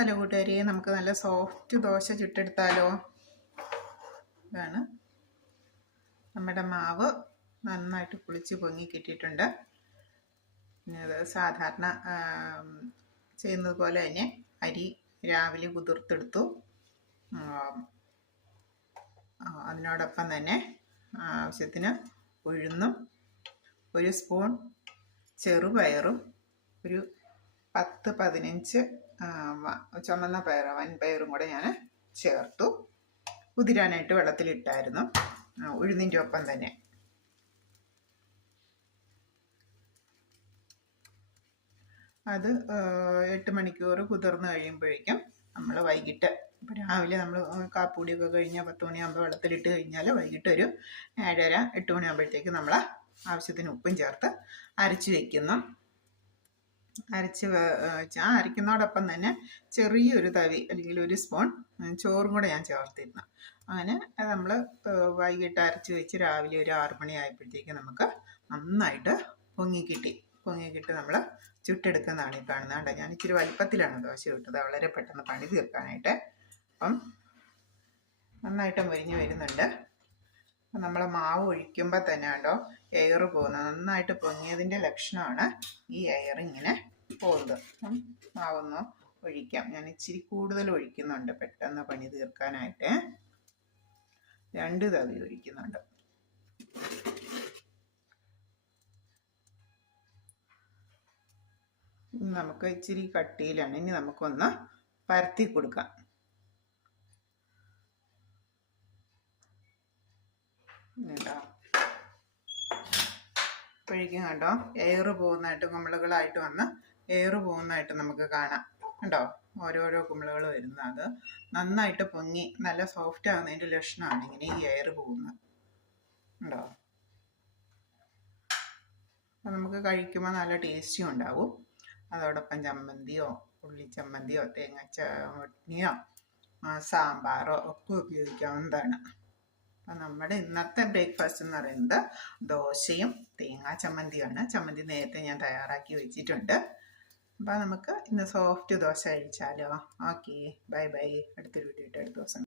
Hello കൂട്ടുകാരി, നമുക്ക് നല്ല സോഫ്റ്റ് ദോശ ചുട്ടെടുത്താലോ? ഇതാണ് നമ്മുടെ മാവ്. നന്നായിട്ട് പുളിച്ച് പൊങ്ങി കിട്ടിയിട്ടുണ്ട്. ഇത് സാധാരണ ചെയ്യുന്നത് പോലെ തന്നെ അരി രാവിലെ കുതിർത്തെടുത്തു. അതിനോടൊപ്പം തന്നെ ആവശ്യത്തിന് ഉഴുന്നും, ഒരു സ്പൂൺ ചെറുപയറും, ഒരു 10-15 ചുമന്ന പയർ, വൻപയറും കൂടെ ഞാൻ ചേർത്തു. കുതിരാനായിട്ട് വെള്ളത്തിലിട്ടായിരുന്നു, ഉഴുന്നിൻ്റെ ഒപ്പം തന്നെ. അത് 8 മണിക്കൂർ കുതിർന്ന് കഴിയുമ്പോഴേക്കും നമ്മൾ വൈകിട്ട്, ഇപ്പോൾ രാവിലെ നമ്മൾ കാപ്പൂടിയൊക്കെ കഴിഞ്ഞാൽ 10 മണിയാകുമ്പോൾ വെള്ളത്തിലിട്ട് കഴിഞ്ഞാൽ വൈകിട്ട് ഒരു 7:30-8 മണിയാകുമ്പോഴത്തേക്ക് നമ്മൾ ആവശ്യത്തിന് ഉപ്പും ചേർത്ത് അരച്ച് വയ്ക്കുന്നു. അരയ്ക്കുന്നതോടൊപ്പം തന്നെ ചെറിയൊരു തവി അല്ലെങ്കിൽ ഒരു സ്പൂൺ ചോറും കൂടെ ഞാൻ ചേർത്തിരുന്നു. അങ്ങനെ നമ്മൾ വൈകിട്ട് അരച്ച് വെച്ച് രാവിലെ ഒരു 6 മണി ആയപ്പോഴത്തേക്ക് നമുക്ക് നന്നായിട്ട് പൊങ്ങിക്കിട്ടി നമ്മൾ ചുട്ടെടുക്കുന്നതാണ് ഈ കാണുന്നത്. കണ്ടോ, ഞാൻ ഇച്ചിരി വലിപ്പത്തിലാണ് ദോശ ചുട്ടത്, വളരെ പെട്ടെന്ന് പണി തീർക്കാനായിട്ട്. അപ്പം നന്നായിട്ട് മൊരിഞ്ഞ് വരുന്നുണ്ട്. നമ്മൾ മാവ് ഒഴിക്കുമ്പോൾ തന്നെ കണ്ടോ എയർ പോകുന്നത്, നന്നായിട്ട് പൊങ്ങിയതിൻ്റെ ലക്ഷണമാണ് ഈ എയർ ഇങ്ങനെ പോകുന്നത്. മാവൊന്ന് ഒഴിക്കാം. ഞാൻ ഇച്ചിരി കൂടുതൽ ഒഴിക്കുന്നുണ്ട് പെട്ടെന്ന് പണി തീർക്കാനായിട്ട്. 2 തവി ഒഴിക്കുന്നുണ്ട്. നമുക്ക് ഇച്ചിരി കട്ടിയിലാണ്. ഇനി നമുക്കൊന്ന് പരത്തി കൊടുക്കാം. അപ്പോഴേക്കും കണ്ടോ എയർ പോകുന്നതായിട്ട്, കുമിളകളായിട്ട് വന്ന് എയർ പോകുന്നതായിട്ട് നമുക്ക് കാണാം. കണ്ടോ, ഓരോരോ കുമിളകൾ വരുന്നത്. അത് നന്നായിട്ട് പൊങ്ങി നല്ല സോഫ്റ്റ് ആകുന്നതിൻ്റെ ലക്ഷണമാണ് ഇങ്ങനെ ഈ എയർ പോകുന്നത്. കണ്ടോ, നമുക്ക് കഴിക്കുമ്പോൾ നല്ല ടേസ്റ്റും ഉണ്ടാവും. അതോടൊപ്പം ചമ്മന്തിയോ ഉള്ളിച്ചമ്മന്തിയോ തേങ്ങ ചട്നിയോ സാമ്പാറോ ഒക്കെ ഉപയോഗിക്കാവുന്നതാണ്. അപ്പം നമ്മുടെ ഇന്നത്തെ ബ്രേക്ക്ഫാസ്റ്റ് എന്ന് പറയുന്നത് ദോശയും തേങ്ങാ ചമ്മന്തിയാണ്. ചമ്മന്തി നേരത്തെ ഞാൻ തയ്യാറാക്കി വെച്ചിട്ടുണ്ട്. അപ്പോൾ നമുക്ക് ഇന്ന് സോഫ്റ്റ് ദോശ കഴിച്ചാലോ? Okay, bye bye. അടുത്തൊരു വീഡിയോ ആയിട്ട് അടുത്ത ദിവസം.